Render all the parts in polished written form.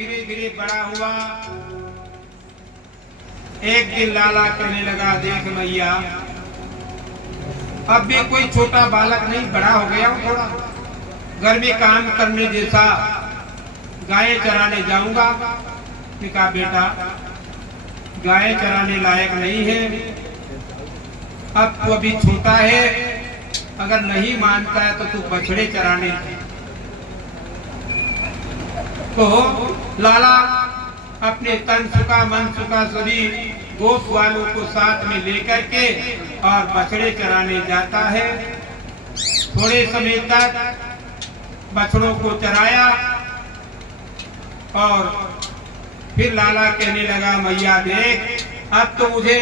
धीरे धीरे बड़ा हुआ। एक दिन लाला कहने लगा, देख मैया, अब भी कोई छोटा बालक नहीं, बड़ा हो गया हूं थोड़ा, घर में काम करने जैसा, गाय चराने जाऊंगा। कहा बेटा गाय चराने लायक नहीं है, अब तो अभी छोटा है, अगर नहीं मानता है तो तू बछड़े चराने। तो लाला अपने तन सुखा मन सुखा सभी गोप वालों को साथ में लेकर के और बछड़े चराने जाता है। थोड़े समय तक बछड़ों को चराया और फिर लाला कहने लगा, मैया देख, अब तो मुझे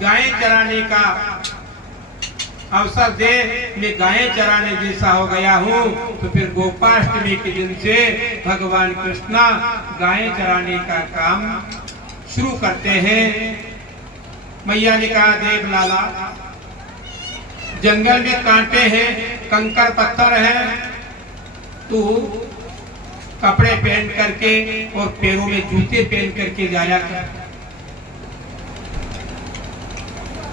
गाय चराने का अवसर दे, मैं गाय चराने जैसा हो गया हूँ। तो फिर गोपाष्टमी के दिन से भगवान कृष्णा गाय चराने का काम शुरू करते हैं। मैया ने कहा, देख लाला, जंगल में कांटे हैं, कंकर पत्थर है, तू कपड़े पहन करके और पैरों में जूते पहन करके जाया कर।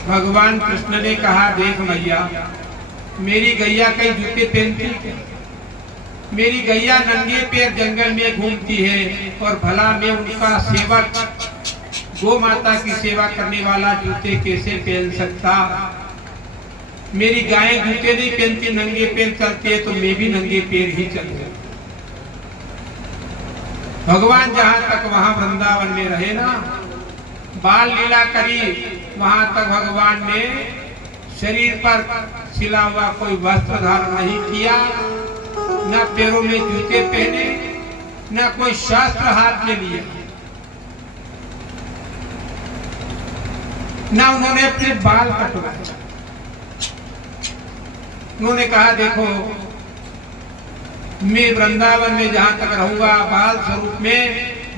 भगवान कृष्ण ने कहा, देख मैया, मेरी गैया कई जूते पहनती है, मेरी गैया नंगे पैर जंगल में घूमती है, और भला मैं उनका सेवक, गो माता की सेवा करने वाला जूते कैसे पहन सकता। मेरी गाय जूते नहीं पहनती, नंगे पैर चलती है, तो मैं भी नंगे पैर ही चलूंगा। भगवान जहाँ तक वहाँ वृंदावन में रहे ना, बाल लीला करी, वहां तक भगवान ने शरीर पर सिला हुआ कोई वस्त्र धारण नहीं किया, न पैरों में जूते पहने, न कोई शास्त्र हाथ में लिया, न उन्होंने अपने बाल कटवाए। उन्होंने कहा, देखो मैं वृंदावन में जहां तक रहूंगा बाल स्वरूप में,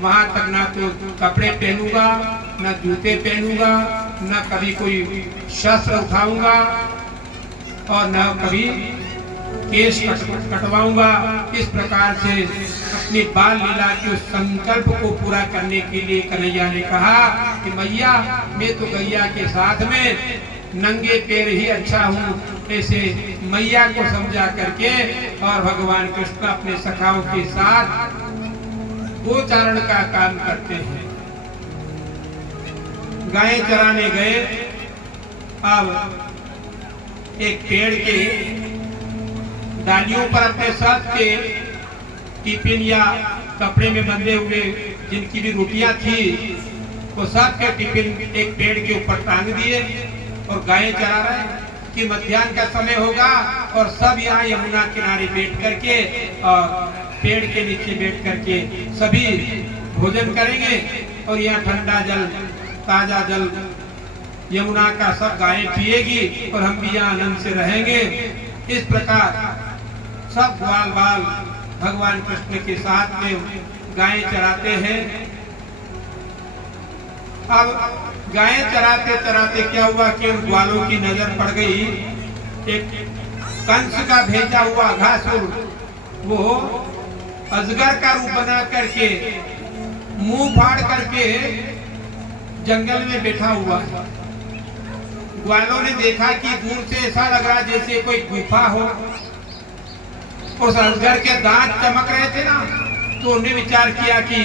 वहां तक ना तो कपड़े पहनूंगा, न जूते पहनूंगा, न कभी कोई शस्त्र उठाऊंगा, और न कभी केश कटवाऊंगा। इस प्रकार से अपनी बाल लीला के उस संकल्प को पूरा करने के लिए कन्हैया ने कहा कि मैया, मैं तो गैया के साथ में नंगे पैर ही अच्छा हूँ। ऐसे मैया को समझा करके और भगवान कृष्ण अपने सखाओं के साथ गोचारण का काम करते हैं। गाय चराने गए। अब एक पेड़ के डालियों पर अपने साथ के टिफिन या कपड़े में बंधे हुए जिनकी भी रोटियां थी, वो सब के टिफिन एक पेड़ के ऊपर टांग दिए और गाय चरा रहे कि मध्याह्न का समय होगा और सब यहाँ यमुना किनारे बैठ करके और पेड़ के नीचे बैठ करके सभी भोजन करेंगे, और यहाँ ठंडा जल, ताजा जल यमुना का सब गायें पिएगी और हम भी यहाँ आनंद से रहेंगे। इस प्रकार सब ग्वाल बाल भगवान कृष्ण के साथ में गायें चराते हैं। अब गायें चराते चराते क्या हुआ कि उन ग्वालों की नजर पड़ गई एक कंस का भेजा हुआ घासुर, वो अजगर का रूप बना करके मुंह फाड़ करके जंगल में बैठा हुआ है। ग्वालों ने देखा कि दूर से ऐसा लग रहा जैसे कोई गुफा हो। उस अजगर के दांत चमक रहे थे ना, तो उन्होंने विचार किया कि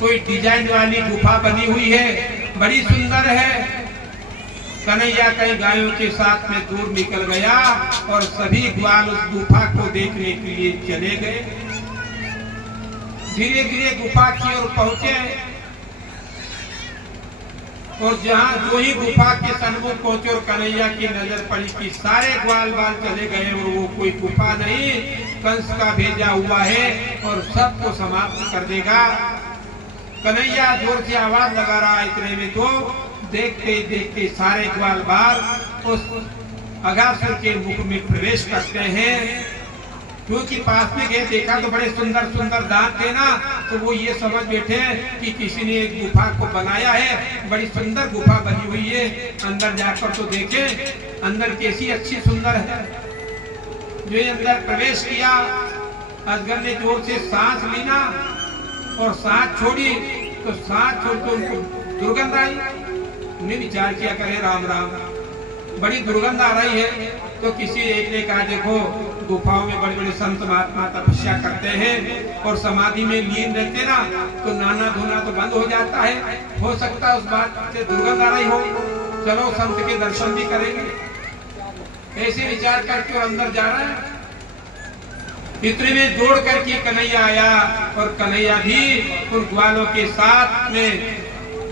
कोई डिजाइन वाली गुफा बनी हुई है, बड़ी सुंदर है। कन्हैया कई गायों के साथ में दूर निकल गया और सभी ग्वाल उस गुफा को देखने के लिए चले गए। धीरे धीरे गुफा की ओर पहुंचे और जहां जो ही गुफा के सन्मुख पहुंचे और कन्हैया की नजर पड़ी कि सारे ग्वाल बाल चले गए और वो कोई गुफा नहीं, कंस का भेजा हुआ है और सबको समाप्त कर देगा। कन्हैया जोर से आवाज लगा रहा, इतने में तो देखते ही देखते सारे ग्वाल बाल उस अघासुर के मुख में प्रवेश करते हैं। क्योंकि पास में गए देखा तो बड़े सुंदर सुंदर दांत थे ना, तो वो ये समझ बैठे कि किसी ने एक गुफा को बनाया है, बड़ी सुंदर गुफा बनी हुई है, अंदर जाकर तो देखे अंदर कैसी अच्छी सुंदर है। जो अंदर प्रवेश किया, अजगर ने जोर से सांस ली ना, और सांस छोड़ी तो सांस छोड़ तो उनको दुर्गंध आई। उन्हें विचार किया, करे राम राम, बड़ी दुर्गंध आ रही है। तो किसी एक ने कहा, देखो गुफाओं में बड़े बड़े संत महात्मा तपस्या करते हैं और समाधि में लीन रहते ना, तो नाना धोना तो बंद हो जाता है, हो सकता है उस बात से दुर्गंध आ रही हो, चलो संत के दर्शन भी करेंगे। ऐसे विचार करके और अंदर जा रहा है। इतने में दौड़ करके कन्हैया आया और कन्हैया भी उन ग्वालों के साथ में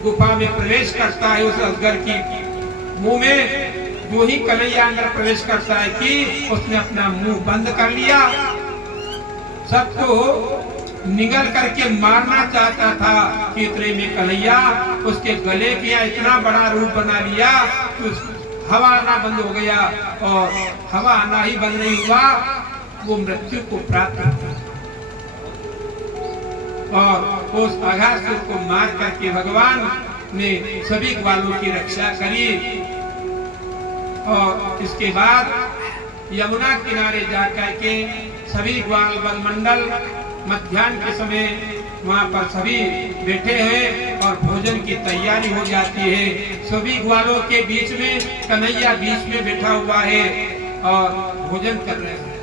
गुफा में प्रवेश करता है। उस अजगर की मुंह में जो ही कन्हैया अंदर प्रवेश करता है कि उसने अपना मुंह बंद कर लिया। सबको निगल करके मारना चाहता था कि इतने में कन्हैया उसके गले किया इतना बड़ा रूप बना लिया कि हवा आना बंद हो गया, और हवा आना ही बंद नहीं हुआ, वो मृत्यु को प्राप्त हुआ। और उस अघासुर को मार करके भगवान ने सभी ग्वालों की रक्षा करी। और इसके बाद यमुना किनारे जाकर के सभी ग्वाल बल मंडल मध्याह्न के समय वहाँ पर सभी बैठे हैं और भोजन की तैयारी हो जाती है। सभी ग्वालों के बीच में कन्हैया बीच में बैठा हुआ है और भोजन कर रहे हैं।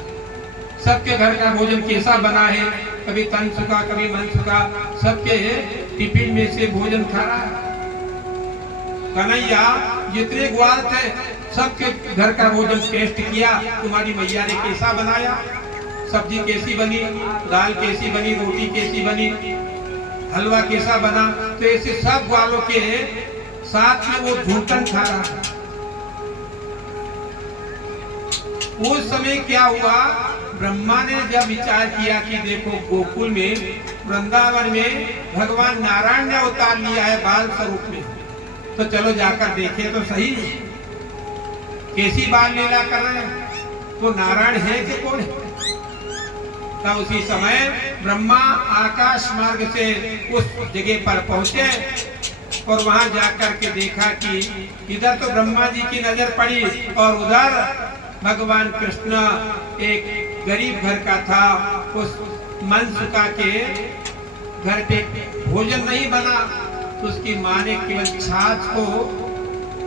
सबके घर का भोजन कैसा बना है, कभी तन सुखा कभी मन सुखा, सबके टिफिन में से भोजन खा रहा है। कन्हैया जितने ग्वाल थे सबके घर का भोजन टेस्ट किया, तुम्हारी मैया ने कैसा बनाया, सब्जी कैसी बनी, दाल कैसी बनी, रोटी कैसी बनी, हलवा कैसा बना। तो ऐसे सब ग्वालों के साथ में वो झूठन खा रहा है। उस समय क्या हुआ, ब्रह्मा ने जब विचार किया कि देखो गोकुल में वृंदावन में भगवान नारायण ने अवतार लिया है बाल स्वरूप में, तो चलो जाकर देखे तो सही कैसी बाल लीला कर रहे हैं, तो नारायण है कि कौन है। तब उसी समय ब्रह्मा आकाश मार्ग से उस जगह पर पहुंचे और वहां जाकर के देखा कि इधर तो ब्रह्मा जी की नजर पड़ी और उधर भगवान कृष्ण एक गरीब घर का था। उस मनसुका के घर पे भोजन नहीं बना, तो उसकी माँ ने केवल छाछ को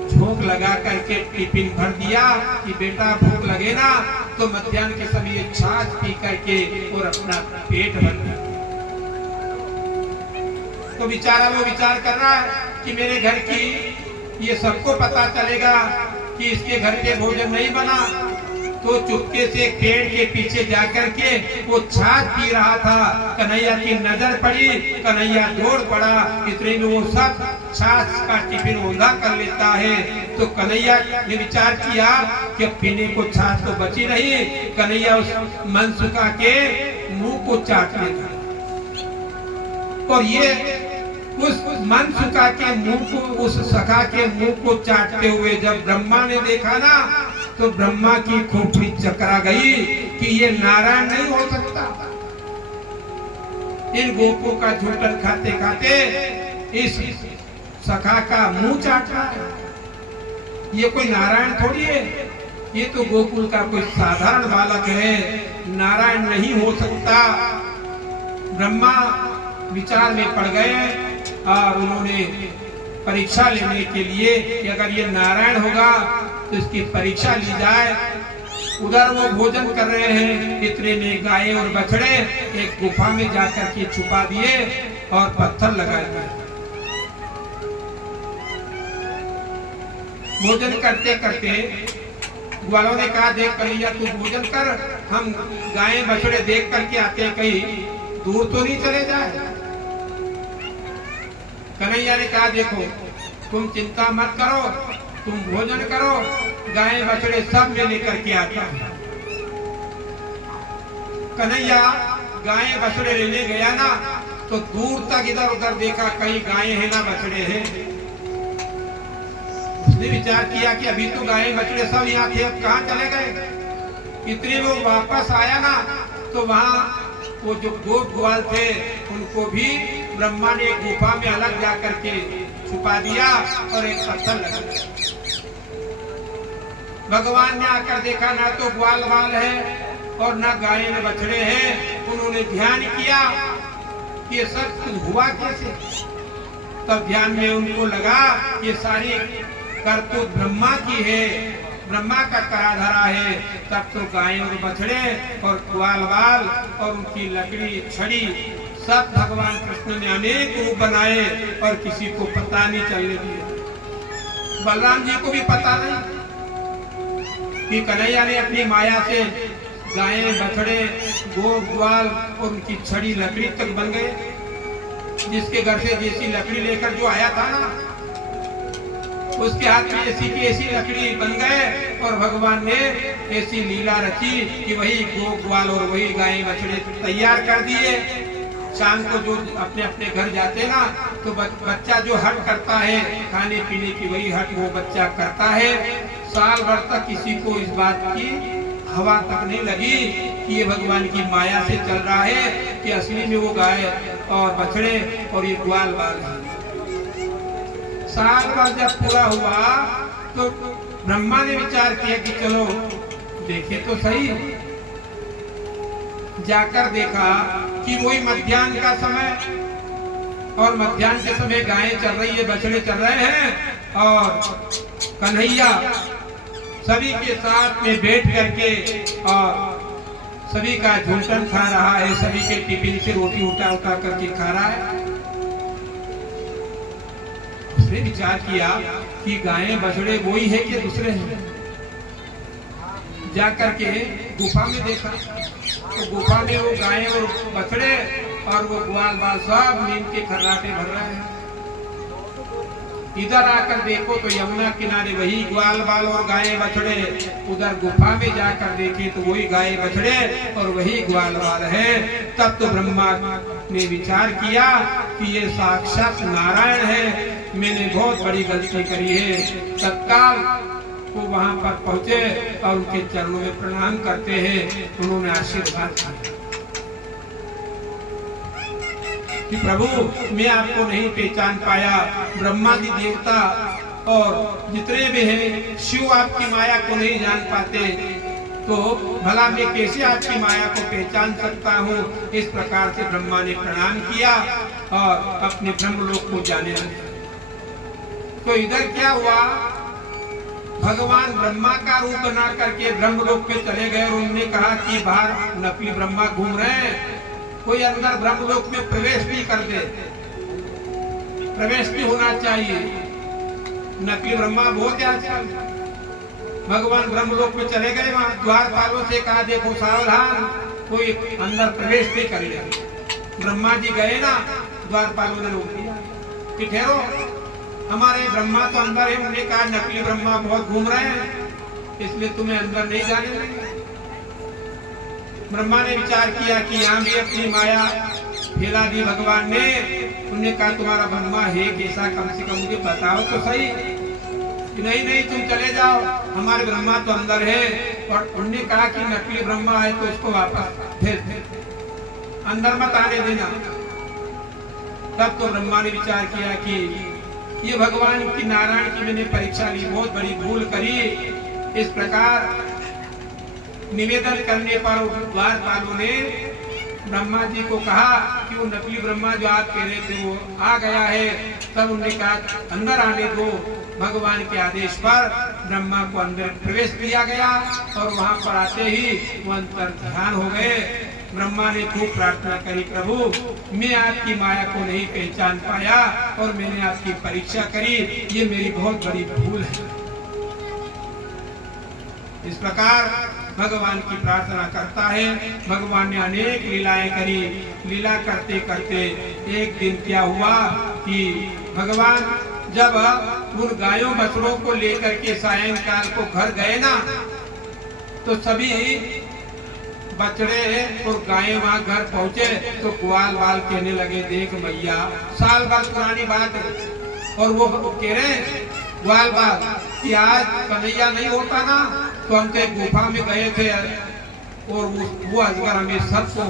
झोंक लगा करके टिफिन भर दिया कि बेटा भूख लगे ना तो मध्याह्न के समय छाछ पी करके और अपना पेट भर दिया। तो बेचारा वो विचार कर रहा है कि मेरे घर की ये सबको पता चलेगा कि इसके घर पे भोजन नहीं बना, तो चुपके से पेड़ के पीछे जाकर के वो छाछ पी रहा था। कन्हैया की नजर पड़ी, कन्हैया दौड़ पड़ा, इतने में वो सब छाछ का टिफिन ऊंधा कर लेता है। तो कन्हैया ने विचार किया कि अब पीने को छाछ तो बची नहीं, कन्हैया उस मनसुका के मुंह को चाट लेता। और ये उस मनसुका के मुंह को, उस सखा के मुंह को चाटते हुए जब ब्रह्मा ने देखा ना, तो ब्रह्मा की खोपड़ी चकरा गई कि ये नारायण नहीं हो सकता। इन गोपों का झूठन खाते खाते इस सखा का मुंह चाट रहा है, ये कोई नारायण थोड़ी है, ये तो गोकुल का कोई साधारण बालक है, नारायण नहीं हो सकता। ब्रह्मा विचार में पड़ गए और उन्होंने परीक्षा लेने के लिए कि अगर ये नारायण होगा तो इसकी परीक्षा ली जाए। उधर वो भोजन कर रहे हैं, इतने में गाय और बछड़े एक गुफा में जाकर के छुपा दिए और पत्थर लगा दिए। भोजन करते करते ग्वालों ने कहा, देख कन्हैया तू भोजन कर, हम गाय बछड़े देख करके आते, कहीं दूर तो नहीं चले जाए। कन्हैया ने कहा, देखो तुम चिंता मत करो, तुम भोजन करो, गाय बछड़े सब में लेकर के आता है। कन्हैया गाय बछड़े लेने गया ना, तो दूर तक इधर उधर देखा, कहीं गाय है ना बछड़े हैं। उसने विचार किया कि अभी तो गाय बछड़े सब यहाँ थे, अब कहाँ चले गए। इतने वो वापस आया ना, तो वहाँ वो जो गोप ग्वाल थे उनको भी ब्रह्मा ने गुफा में अलग जाकर के छुपा दिया और एक पत्थर लगा दिया। भगवान ने आकर देखा, ना तो ग्वाल बाल है और ना गाय में बछड़े हैं। उन्होंने ध्यान किया ये सब कुछ हुआ कैसे। तब ध्यान में उनको लगा ये सारी करतूत ब्रह्मा की है, ब्रह्मा का करा धरा है। तब तो गाय और बछड़े और ग्वाल बाल और उनकी लकड़ी छड़ी सब भगवान कृष्ण ने अनेक रूप बनाए और किसी को पता नहीं चलने दिया। बलराम जी को भी पता नहीं कि कन्हैया ने अपनी माया से गायें बछड़े गो ग्वाल और उनकी छड़ी लकड़ी तक बन गए। जिसके घर से जैसी लकड़ी लेकर जो आया था ना, उसके हाथ में ऐसी की ऐसी लकड़ी बन गए और भगवान ने ऐसी लीला रची कि वही गो ग्वाल और वही गाय बछड़े तैयार कर दिए। शाम को जो अपने अपने घर जाते ना, तो बच्चा जो हट करता है खाने पीने की, वही हट वो बच्चा करता है। साल भर तक किसी को इस बात की हवा तक नहीं लगी कि ये भगवान की माया से चल रहा है कि असली में वो गाय और बछड़े और ये ग्वाल बाल है। साल भर जब पूरा हुआ तो ब्रह्मा ने विचार किया कि चलो देखे तो सही। जाकर देखा कि वही मध्याह्न का समय, और मध्याह्न के समय गायें चल रही है, बछड़े चल रहे हैं और कन्हैया सभी के साथ में बैठ करके और सभी का झूठन खा रहा है, सभी के टिफिन से रोटी उठा उठा करके खा रहा है। उसने विचार किया कि गायें बछड़े वही है कि दूसरे हैं। जाकर के गुफा में देखा तो गुफा में वो गायें और बछड़े और वो ग्वाल बाल सब नींद के खर्राटे भर रहे हैं। इधर आकर देखो तो यमुना किनारे वही ग्वाल बाल और गायें बछड़े, उधर गुफा में जाकर देखे तो वही गायें बछड़े और वही ग्वाल बाल है। तब तो ब्रह्मा ने विचार किया कि ये साक्षात नारायण है, मैंने बहुत बड़ी गलती करी है। तत्काल वो वहां पर पहुंचे और उनके चरणों में प्रणाम करते हैं। उन्होंने आशीर्वाद दिया कि प्रभु मैं आपको नहीं पहचान पाया, ब्रह्मादि देवता और जितने भी हैं शिव आपकी माया को नहीं जान पाते, तो भला मैं कैसे आपकी माया को पहचान सकता हूँ। इस प्रकार से ब्रह्मा ने प्रणाम किया और अपने ब्रह्मलोक को जाने लगे। तो इधर क्या हुआ, भगवान ब्रह्मा का रूप बना करके ब्रह्मलोक पे चले गए और उन्होंने कहा कि बाहर नकली ब्रह्मा घूम रहे हैं, कोई अंदर ब्रह्मलोक में प्रवेश भी कर दे, प्रवेश भी होना चाहिए। नकली ब्रह्मा बहुत आजकल। भगवान ब्रह्मलोक में चले गए, वहां द्वारपालों से कहा देखो सावधान, कोई अंदर प्रवेश भी कर ले। ब्रह्मा जी गए ना, द्वारपालों ने रोक दिया कि ठहरो, हमारे ब्रह्मा तो अंदर है। उन्होंने कहा नकली ब्रह्मा बहुत घूम रहे हैं, इसलिए तुम्हें अंदर नहीं जाने देंगे। ब्रह्मा ने विचार किया कि यहाँ भी अपनी माया फैला दी भगवान ने। उन्होंने कहा तुम्हारा ब्रह्मा है कैसा, कम से कम मुझे बताओ तो सही। नहीं नहीं तुम चले जाओ, हमारे ब्रह्मा तो अंदर है। और उन्होंने कहा कि नकली ब्रह्मा है तो उसको वापस भेज दे, अंदर मत आने देना। तब तो ब्रह्मा ने विचार किया कि ये भगवान की नारायण की मैंने परीक्षा ली, बहुत बड़ी भूल करी। इस प्रकार निवेदन करने पर द्वारपालों ने ब्रह्मा जी को कहा कि वो नकली ब्रह्मा जो आप कह रहे थे वो आ गया है। तब उन्होंने कहा अंदर आने दो। भगवान के आदेश पर ब्रह्मा को अंदर प्रवेश दिया गया और वहां पर आते ही वो अंतर ध्यान हो गए। ब्रह्मा ने खूब प्रार्थना करी, प्रभु मैं आपकी माया को नहीं पहचान पाया और मैंने आपकी परीक्षा करी, ये मेरी बहुत बड़ी भूल है। इस प्रकार भगवान की प्रार्थना करता है। भगवान ने अनेक लीलाएं करी। लीला करते करते एक दिन क्या हुआ कि भगवान जब उन गायों बछड़ों को लेकर के सायंकाल को घर गए ना, तो सभी बछड़े और गायें वहां घर पहुंचे तो ग्वाल बाल कहने लगे देख मैया, साल भर पुरानी बात है। और वो कह रहे ग्वाल बाल कि आज कन्हैया नहीं होता ना तो हम तो एक गुफा में गए थे और वो अजगर हमें सबको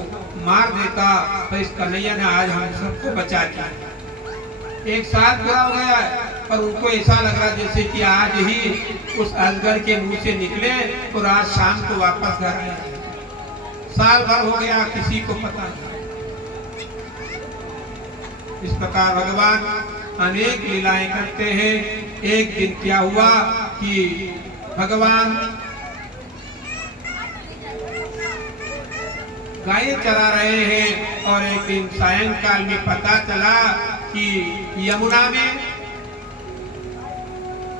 मार देता, तो इस कन्हैया ने आज हम सबको बचा दिया। एक साल पूरा हो गया पर उनको ऐसा लग रहा जैसे कि आज ही उस अजगर के मुंह से निकले और आज शाम को वापस घर आए। साल भर हो गया, किसी को पता नहीं। इस प्रकार भगवान अनेक लीलाएं करते हैं। एक दिन क्या हुआ कि भगवान गाय चरा रहे हैं और एक दिन सायंकाल में पता चला कि यमुना में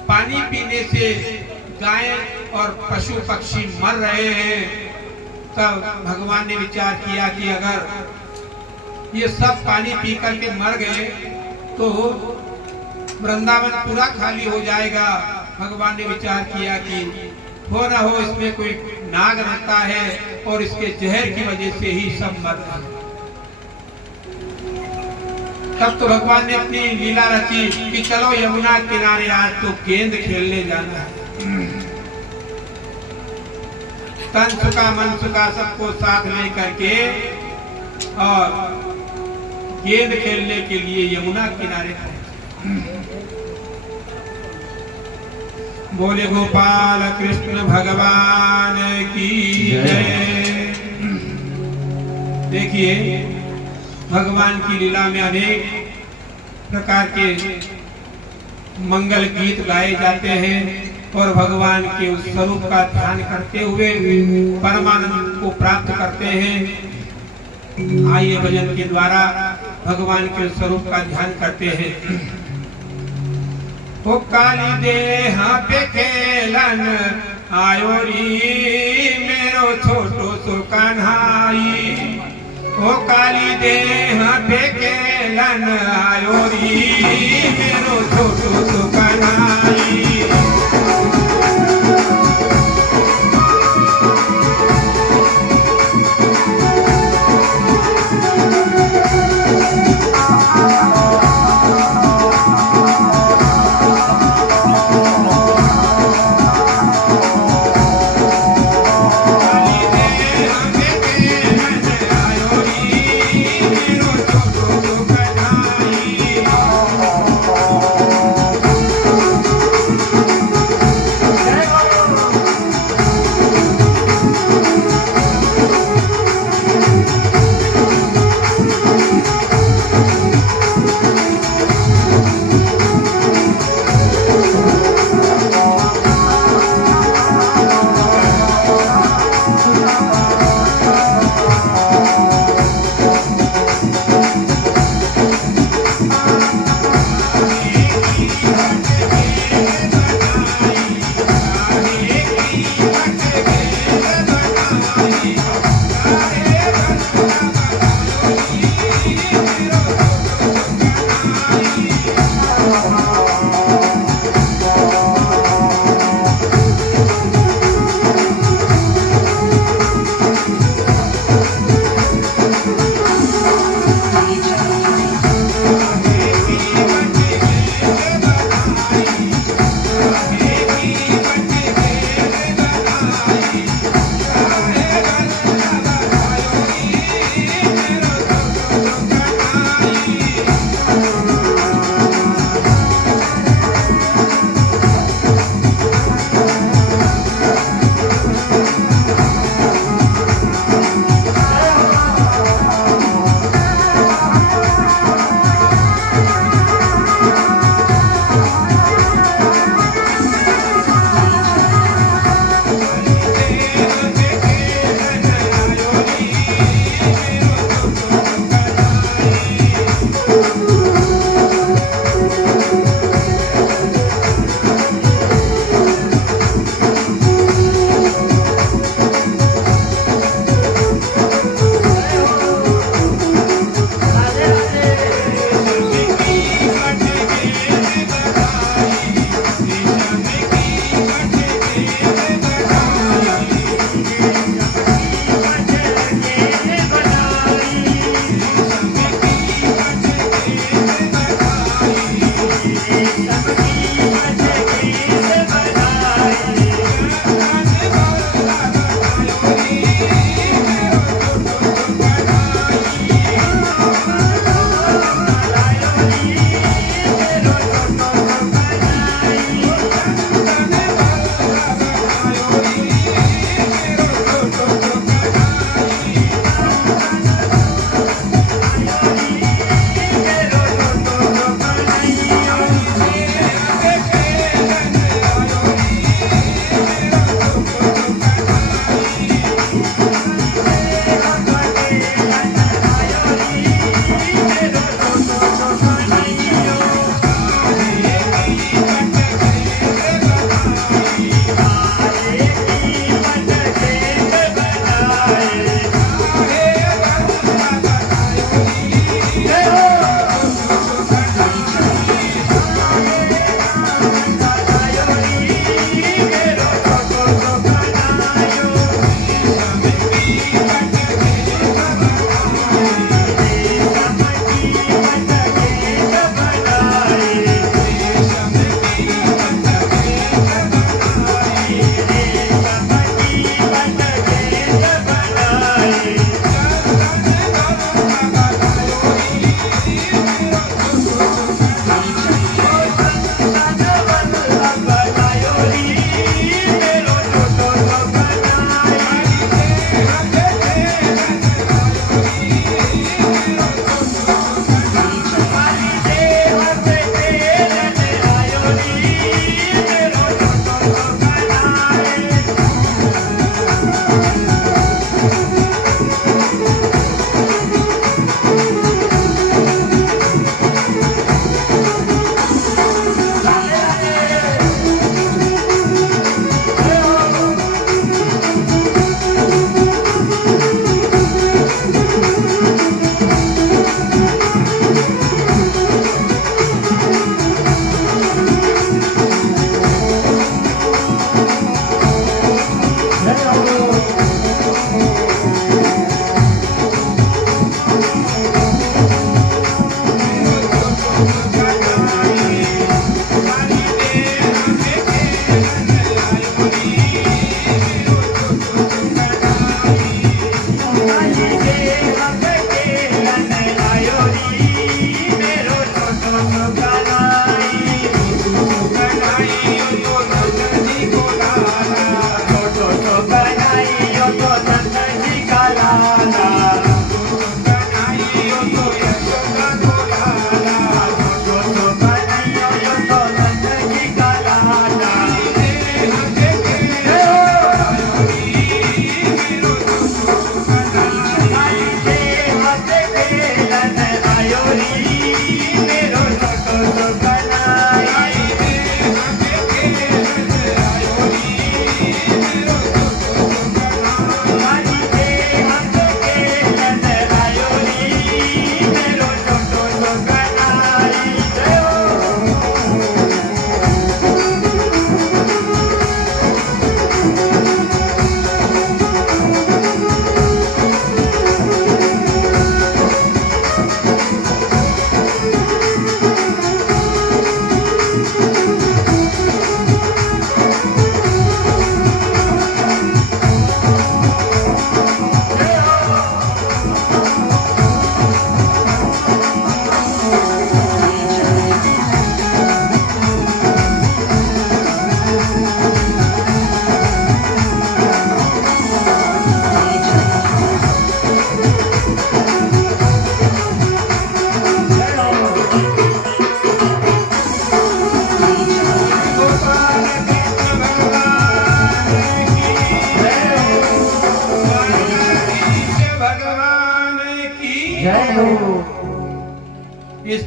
पानी पीने से गाय और पशु पक्षी मर रहे हैं। तब भगवान ने विचार किया कि अगर ये सब पानी पी करके मर गए तो वृंदावन पूरा खाली हो जाएगा। भगवान ने विचार किया कि हो ना हो इसमें कोई नाग रहता है और इसके जहर की वजह से ही सब मर गए। तब तो भगवान ने अपनी लीला रची कि चलो यमुना किनारे आज तो गेंद खेलने जाना है। तन सुखा मन सुखा सबको साथ लेकर के और गेंद खेलने के लिए यमुना किनारे पहुंचे। बोले गोपाल कृष्ण भगवान की जय। देखिए भगवान की लीला में अनेक प्रकार के मंगल गीत गाए जाते हैं और भगवान के उस स्वरूप का ध्यान करते हुए परमानंद को प्राप्त करते हैं। आइए भजन के द्वारा भगवान के स्वरूप का ध्यान करते हैं। ओ काली देह पे खेलन आयो री मेरो छोटो सो कन्हाई। ओ काली देह पे खेलन आयो री मेरो छोटो सो कन्हाई।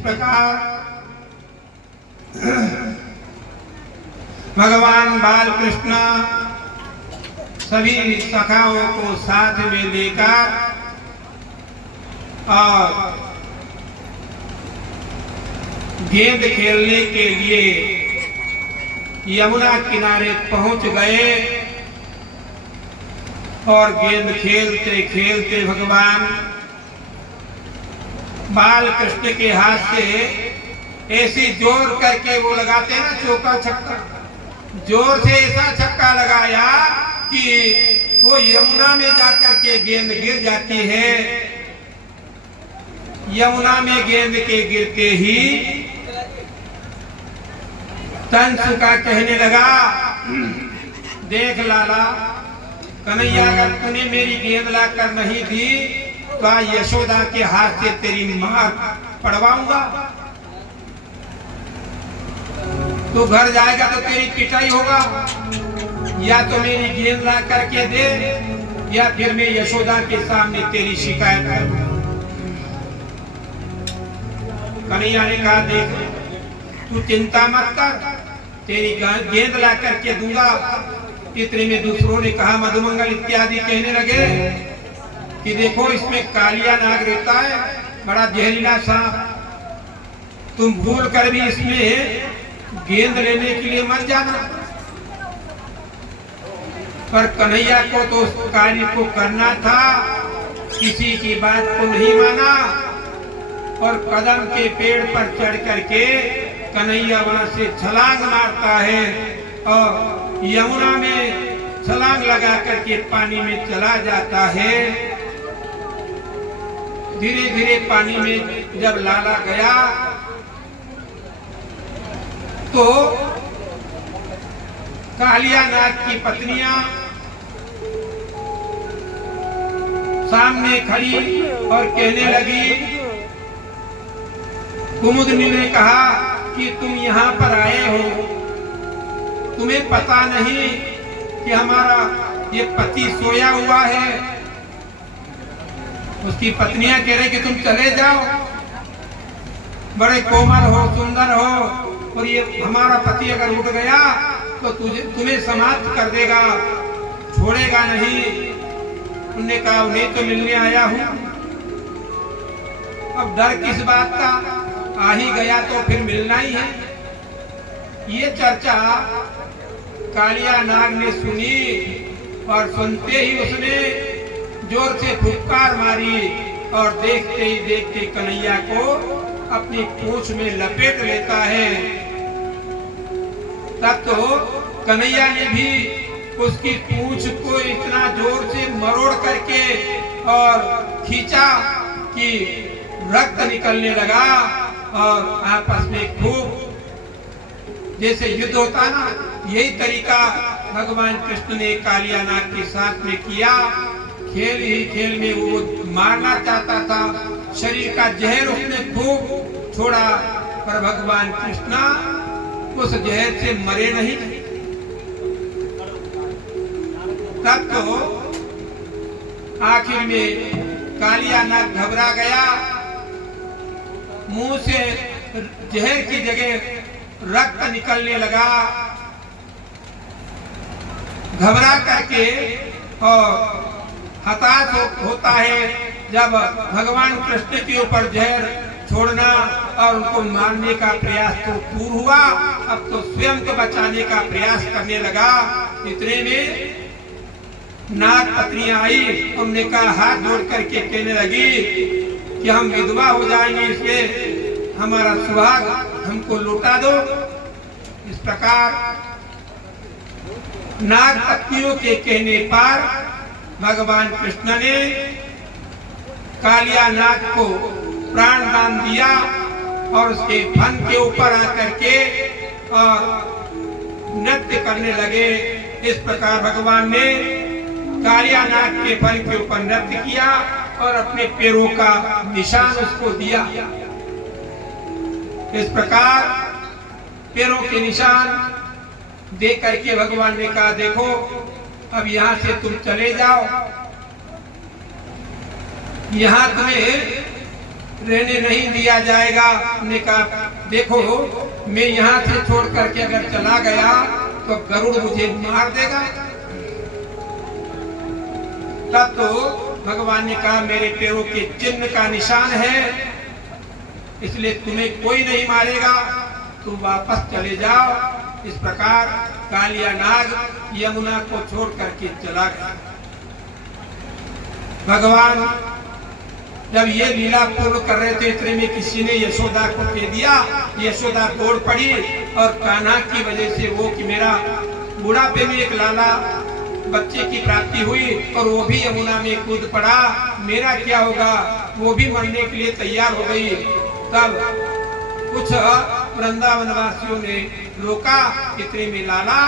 प्रकार भगवान बाल कृष्ण सभी सखाओं को साथ में लेकर और गेंद खेलने के लिए यमुना किनारे पहुंच गए और गेंद खेलते खेलते भगवान बाल कृष्ण के हाथ से ऐसी जोर करके वो लगाते हैं ना चौका छक्का, जोर से ऐसा छक्का लगाया कि वो यमुना में जाकर के गेंद गिर जाती है। यमुना में गेंद के गिरते ही तंसुका कहने लगा, देख लाला कन्हैया, अगर तूने मेरी गेंद लाकर नहीं दी तो आज यशोदा के हाथ से तेरी मार पड़वाऊंगा। तो घर जाएगा तो तेरी पिटाई होगा, या तो मेरी गेंद ला करके दे या फिर मैं यशोदा के सामने तेरी शिकायत करूंगा। कन्हैया ने कहा, देख तू चिंता मत कर, तेरी गेंद ला करके दूंगा। इतने में दूसरों ने कहा, मधुमंगल इत्यादि कहने लगे कि देखो इसमें कालिया नाग रहता है, बड़ा जहरीला सांप, तुम भूल कर भी इसमें गेंद लेने के लिए मत जाना। पर कन्हैया को तो उस कार्य को करना था, किसी की बात को नहीं माना और कदम के पेड़ पर चढ़ करके कन्हैया वहां से छलांग मारता है और यमुना में छलांग लगा करके पानी में चला जाता है। धीरे धीरे पानी में जब लाला गया तो कालिया नाग की पत्नियां सामने खड़ी और कहने लगी, कुमुदनी ने कहा कि तुम यहाँ पर आए हो, तुम्हें पता नहीं कि हमारा ये पति सोया हुआ है। उसकी पत्नियां कह रहे कि तुम चले जाओ, बड़े कोमल हो, सुंदर हो, और ये हमारा पति अगर उठ गया तो तुम्हें समाप्त कर देगा, छोड़ेगा नहीं। उन्होंने कहा, उन्हें तो मिलने आया हूं, अब डर किस बात का, आ ही गया तो फिर मिलना ही है। ये चर्चा कालिया नाग ने सुनी और सुनते ही उसने जोर से फुफकार मारी और देखते ही देखते कन्हैया को अपनी पूंछ में लपेट लेता है। तब तो कन्हैया ने भी उसकी पूंछ को इतना जोर से मरोड़ करके और खींचा कि रक्त निकलने लगा और आपस में खूब जैसे युद्ध होता ना, यही तरीका भगवान कृष्ण ने कालिया नाग के साथ में किया। खेल ही खेल में वो मारना चाहता था, शरीर का जहर उसने खूब छोड़ा, पर भगवान कृष्ण उस जहर से मरे नहीं। तब तो आखिर में कालिया नाग घबरा गया, मुंह से जहर की जगह रक्त निकलने लगा। घबरा करके और हताश होता है जब भगवान कृष्ण के ऊपर जहर छोड़ना और उनको मारने का प्रयास तो दूर हुआ, अब तो स्वयं को बचाने का प्रयास करने लगा। इतने में नाग पत्नियां आई, उन्होंने कहा, हाथ जोड़ करके कहने लगी कि हम विधवा हो जाएंगे, इसलिए हमारा सुहाग हमको लौटा दो। इस प्रकार नाग पत्नियों के कहने पर भगवान कृष्ण ने कालिया नाग को प्राण दान दिया और उसके फन के ऊपर आकर के और नृत्य करने लगे। इस प्रकार भगवान ने कालिया नाग के फन के ऊपर नृत्य किया और अपने पैरों का निशान उसको दिया। इस प्रकार पैरों के निशान दे करके भगवान ने कहा, देखो अब यहाँ से तुम चले जाओ, यहाँ तुम्हें रहने नहीं दिया जाएगा। ने कहा देखो मैं यहाँ से छोड़ करके अगर चला गया तो गरुड़ मुझे मार देगा। तब तो भगवान ने कहा मेरे पैरों के चिन्ह का निशान है, इसलिए तुम्हें कोई नहीं मारेगा, तुम वापस चले जाओ। इस प्रकार कालिया नाग यमुना को छोड़ करके चला गया। भगवान जब ये लीला पूर्ण कर रहे थे इतने में किसी ने यशोदा को कह दिया। यशोदा दौड़ पड़ी और कान्हा की वजह से वो कि मेरा बुढ़ापे में एक लाला बच्चे की प्राप्ति हुई और वो भी यमुना में कूद पड़ा, मेरा क्या होगा। वो भी मरने के लिए तैयार हो गई। तब कुछ वृंदावन वासियों ने रोका। इतने में लाला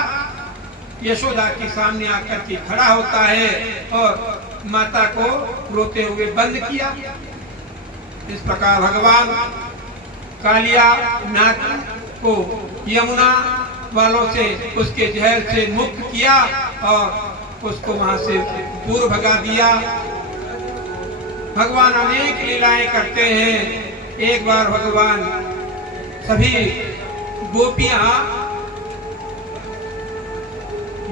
यशोदा के सामने आकर के खड़ा होता है और माता को रोते हुए बंद किया। इस प्रकार भगवान कालिया नाग को यमुना वालों से उसके जहर से मुक्त किया और उसको वहां से दूर भगा दिया। भगवान अनेक लीलाएं करते हैं। एक बार भगवान सभी गोपियां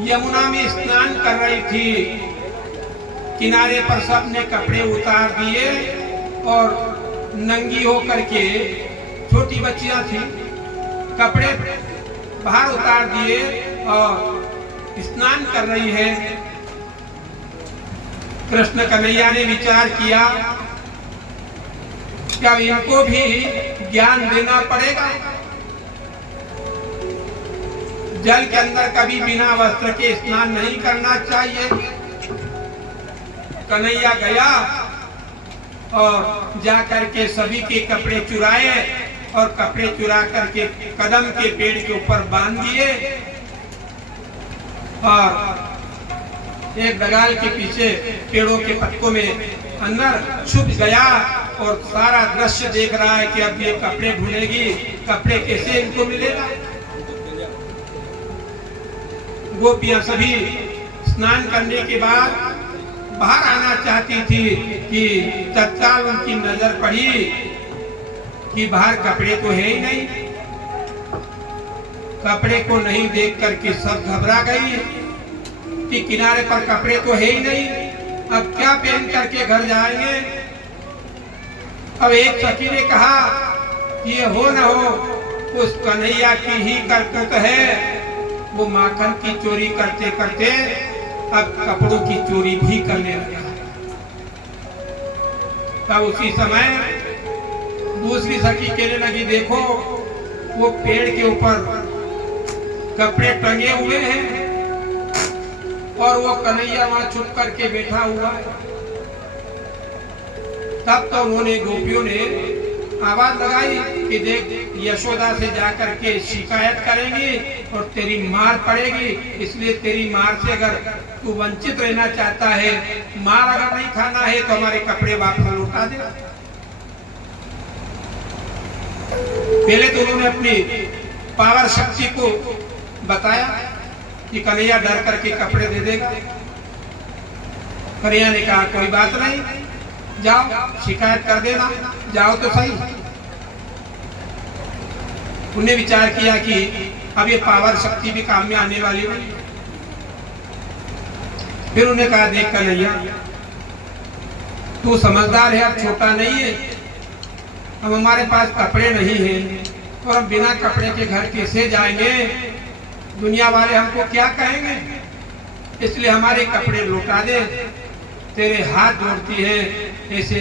यमुना में स्नान कर रही थी। किनारे पर सबने कपड़े उतार दिए और नंगी होकर के, छोटी बच्चियां थी, कपड़े बाहर उतार दिए और स्नान कर रही है। कृष्ण कन्हैया ने विचार किया क्या इनको भी ज्ञान देना पड़ेगा। जल के अंदर कभी बिना वस्त्र के स्नान नहीं करना चाहिए। कन्हैया गया और जाकर के सभी के कपड़े चुराए और कपड़े चुरा करके कदम के पेड़ के ऊपर बांध दिए और एक डगाल के पीछे पेड़ों के पत्तों में अंदर छुप गया और सारा दृश्य देख रहा है कि अब ये कपड़े ढूंढेगी, कपड़े कैसे इनको मिलेगा। गोपियां सभी स्नान करने के बाद बाहर आना चाहती थी कि तत्काल उनकी नजर पड़ी कि बाहर कपड़े तो है ही नहीं। कपड़े को नहीं देख करके सब घबरा गई कि किनारे पर कपड़े तो है ही नहीं, अब क्या पहन करके घर जाएंगे। अब एक सखी ने कहा ये हो न हो उस कन्हैया की ही करतूत है, वो माखन की चोरी करते करते अब कपड़ों की चोरी भी करने लगा। तब उसी समय दूसरी सखी कहने लगी देखो वो पेड़ के ऊपर कपड़े टंगे हुए हैं और वो कन्हैया वहां छुप करके बैठा हुआ है। तब तो उन्होंने गोपियों ने आवाज लगाई कि देख यशोदा से जाकर के शिकायत करेंगी और तेरी मार पड़ेगी, इसलिए तेरी मार से अगर तू वंचित रहना चाहता है, मार अगर नहीं खाना है तो हमारे कपड़े वापस लौटा दे। पहले तो उन्होंने अपनी पावर शक्ति को बताया कि कन्हैया डर करके कपड़े दे देगा। कन्हैया ने कहा कोई बात नहीं, जाओ शिकायत कर देना, जाओ तो सही। उन्हें विचार किया कि अब ये पावर शक्ति भी काम में आने वाली नहीं। फिर उन्हें कहा देख कन्हैया तू समझदार है, अब छोटा नहीं है, अब हमारे पास कपड़े नहीं हैं और हम बिना कपड़े के घर कैसे जाएंगे, दुनिया वाले हमको क्या कहेंगे, इसलिए हमारे कपड़े लौटा दे, तेरे हाथ जोड़ती है। ऐसे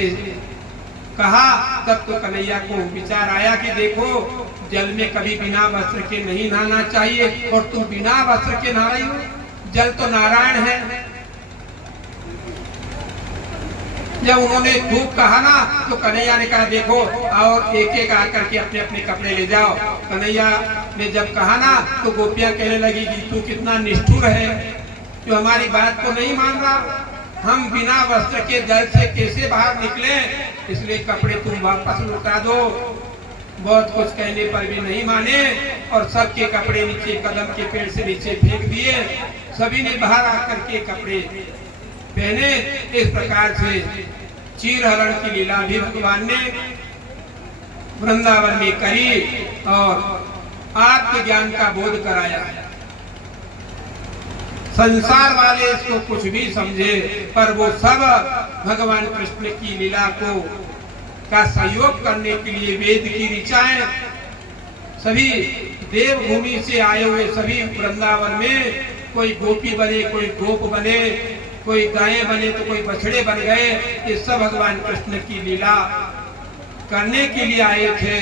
कहा। तब तो कन्हैया को विचार आया कि देखो जल में कभी बिना वस्त्र के नहीं नहाना चाहिए और तुम बिना वस्त्र के नहा रही हो, जल तो नारायण है। जब उन्होंने खूब कहा ना तो कन्हैया ने कहा देखो और एक एक आकर के अपने अपने कपड़े ले जाओ। कन्हैया ने जब कहा ना तो गोपियां कहने लगी कि तू कितना निष्ठुर है, जो हमारी बात को नहीं मान रहा, हम बिना वस्त्र के जल से कैसे बाहर निकले, इसलिए कपड़े तुम वापस लौटा दो। बहुत कुछ कहने पर भी नहीं माने और सबके कपड़े नीचे कदम के पेड़ से नीचे फेंक दिए। सभी ने बाहर आकर के कपड़े पहने। इस प्रकार से चीर हरण की लीला भी भगवान ने वृंदावन में करी और आत्मज्ञान का बोध कराया। संसार वाले इसको कुछ भी समझे, पर वो सब भगवान कृष्ण की लीला को का सहयोग करने के लिए वेद की ऋचाएं, सभी देवभूमि से आए हुए सभी वृंदावन में कोई गोपी बने, कोई गोप बने, कोई गायें बने तो कोई बछड़े बन गए। ये सब भगवान कृष्ण की लीला करने के लिए आए थे।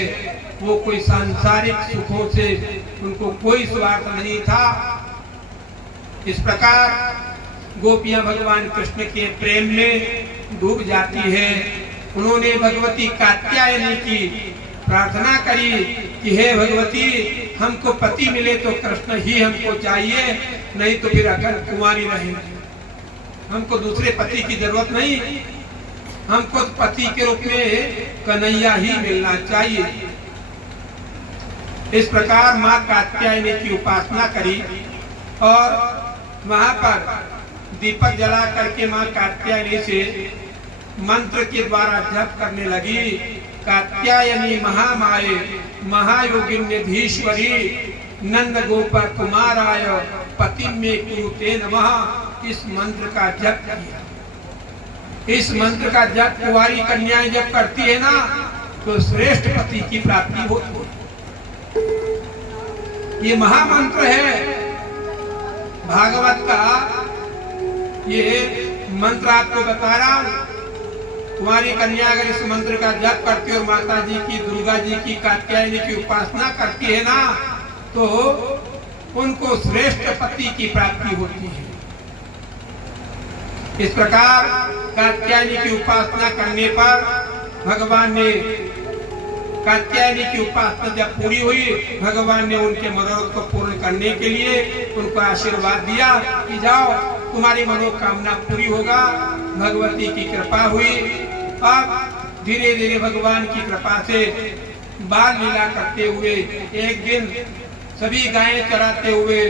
वो कोई सांसारिक सुखों से उनको कोई स्वार्थ नहीं था। इस प्रकार गोपियां भगवान कृष्ण के प्रेम में डूब जाती है। उन्होंने भगवती कात्यायनी की प्रार्थना करी कि हे भगवती, हमको पति मिले तो कृष्ण ही हमको चाहिए, नहीं तो फिर अगर कुंवारी रहेंगे, हमको दूसरे पति की जरूरत नहीं, हमको पति के रूप में कन्हैया ही मिलना चाहिए। इस प्रकार माँ कात्यायनी की उपासना करी और वहां पर दीपक जला करके माँ कात्यायनी से मंत्र के द्वारा जप करने लगी। कात्यायनी महामाये महायोगिन्यधीश्वरी नंद गोपर कुमाराय पति में कुरुते नमः। इस मंत्र का जप किया। इस मंत्र का जप कुंवारी कन्याएं जब करती है ना, तो श्रेष्ठ पति की प्राप्ति होती है। ये महामंत्र है भागवत का। ये मंत्र आपको बता रहा हूं। कुंवारी कन्या अगर इस मंत्र का जप करती है और माता जी की, दुर्गा जी की, कात्यायनी की उपासना करती है ना, तो उनको श्रेष्ठ पति की प्राप्ति होती है। इस प्रकार कात्यायनी की उपासना करने पर भगवान ने, कात्यायनी की उपासना जब पूरी हुई, भगवान ने उनके मनोरथ को पूर्ण करने के लिए उनको आशीर्वाद दिया कि जाओ तुम्हारी मनोकामना पूरी होगा। भगवती की कृपा हुई। अब धीरे धीरे भगवान की कृपा से बाल लीला करते हुए एक दिन सभी गायें चराते हुए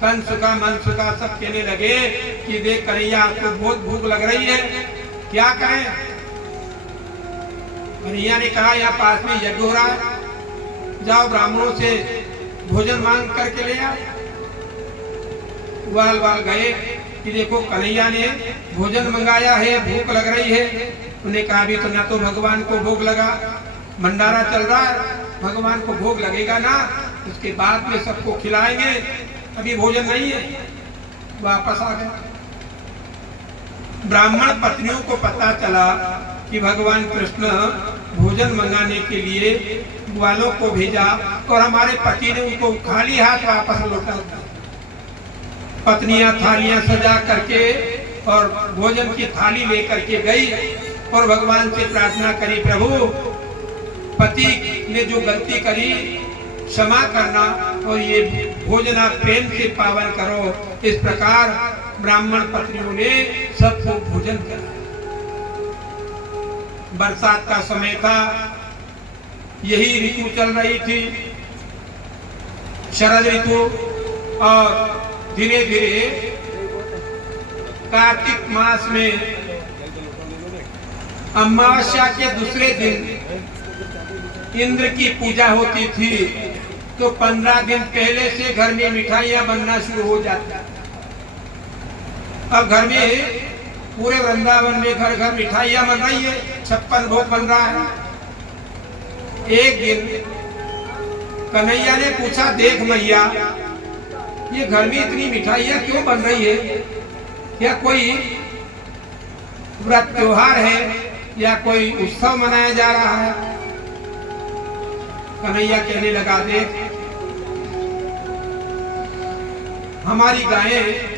तन सुखा मन सुखा सब कहने लगे कि देख कन्हैया आपको बहुत भूख लग रही है, क्या करें। कन्हैया ने कहा यहाँ पास में यज्ञ हो रहा है, जाओ ब्राह्मणों से भोजन मांग करके ले आओ। ग्वाल वाल गए कि देखो कन्हैया ने भोजन मंगाया है, भूख लग रही है। उन्हें कहा भी तो ना तो भगवान को भोग लगा, भंडारा चल रहा है, भगवान को भोग लगेगा ना, उसके बाद में सबको खिलाएंगे, अभी भोजन नहीं है। वापस आ गए। ब्राह्मण पत्नियों को पता चला कि भगवान कृष्ण भोजन मंगाने के लिए ग्वालों को भेजा और हमारे पति ने उनको खाली हाथ वापस लौटा दिया। पत्नियां थालियां सजा करके और भोजन की थाली लेकर के गई और भगवान से प्रार्थना करी, प्रभु पति ने जो गलती करी क्षमा करना और ये भोजन आप प्रेम से पावन करो। इस प्रकार ब्राह्मण पत्नियों ने सबको भोजन किया। बरसात का समय था, यही ऋतु चल रही थी, शरद ऋतु। और धीरे धीरे कार्तिक मास में अमावस्या के दूसरे दिन इंद्र की पूजा होती थी, तो 15 दिन पहले से घर में मिठाइयां बनना शुरू हो जाती। अब घर में पूरे वृंदावन में घर घर मिठाइयां बन रही है, 56 भोग बन रहा है। एक दिन कन्हैया ने पूछा, देख मैया ये घर में इतनी मिठाइयां क्यों बन रही है, क्या कोई व्रत त्योहार है या कोई उत्सव मनाया जा रहा है। कन्हैया कहने लगा, देख हमारी गायें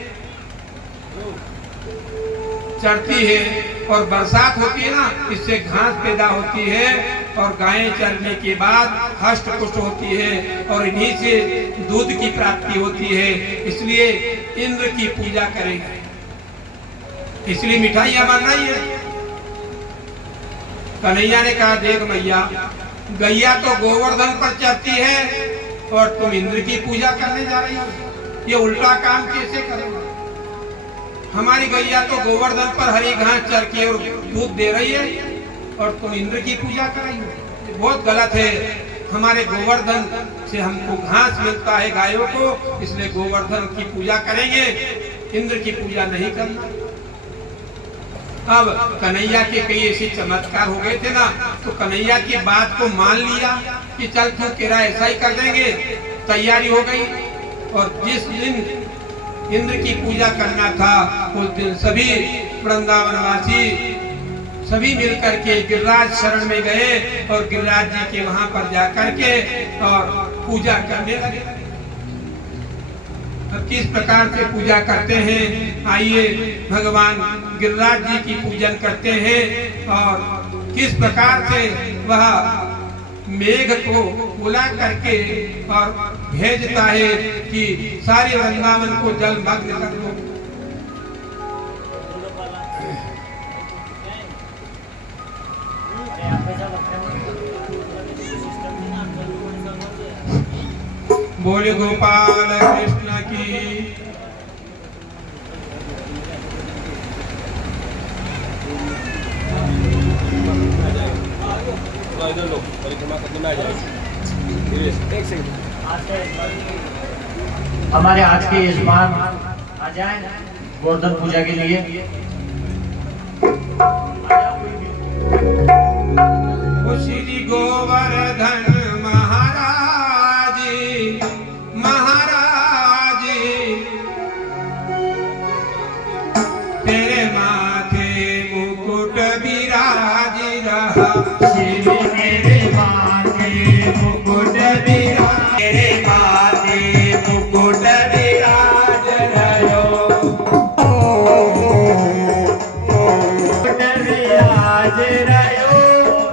चरती है और बरसात होती है ना, इससे घास पैदा होती है और गायें चरने के बाद हष्ट पुष्ट होती है और इन्हीं से दूध की प्राप्ति होती है, इसलिए इंद्र की पूजा करेंगे, इसलिए मिठाइयां बन रही है। कन्हैया ने कहा, देख मैया गैया तो गोवर्धन पर चढ़ती है और तुम इंद्र की पूजा करने जा रही हो, ये उल्टा काम कैसे करोगे। हमारी गैया तो गोवर्धन पर हरी घास चर के और दूध दे रही है और तुम इंद्र की पूजा कर रही हो, बहुत गलत है। हमारे गोवर्धन से हमको घास मिलता है गायों को, इसलिए गोवर्धन की पूजा करेंगे, इंद्र की पूजा नहीं करना। अब कन्हैया के कई ऐसे चमत्कार हो गए थे ना, तो कन्हैया की बात को मान लिया कि चल तू तेरा ऐसा ही कर देंगे। तैयारी हो गई और जिस दिन इंद्र की पूजा करना था उस दिन सभी वृंदावनवासी सभी मिलकर के गिरिराज शरण में गए और गिरिराज जी के वहां पर जाकर के और पूजा करने लगे। अब किस प्रकार से पूजा करते हैं, आइए भगवान गिरिराज जी की पूजन करते हैं और किस प्रकार से वह मेघ को बुला करके और भेजता है कि सारे वृंदावन को जलमग्न कर दो। बोले गोपाल कृष्ण की। हमारे आज के यजमान आ जाए गोवर्धन पूजा के लिए। श्री गोवर्धन महाराज महाराज तेरे माथे मुकुट विराज रहा। श्री मेरे माथे मुकुट विराज, तेरे माथे मुकुट विराज रहो। मुकुट विराज रहो,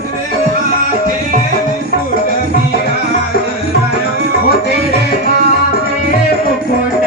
तेरे माथे मुकुट विराज रहो। तेरे माथे मुकुट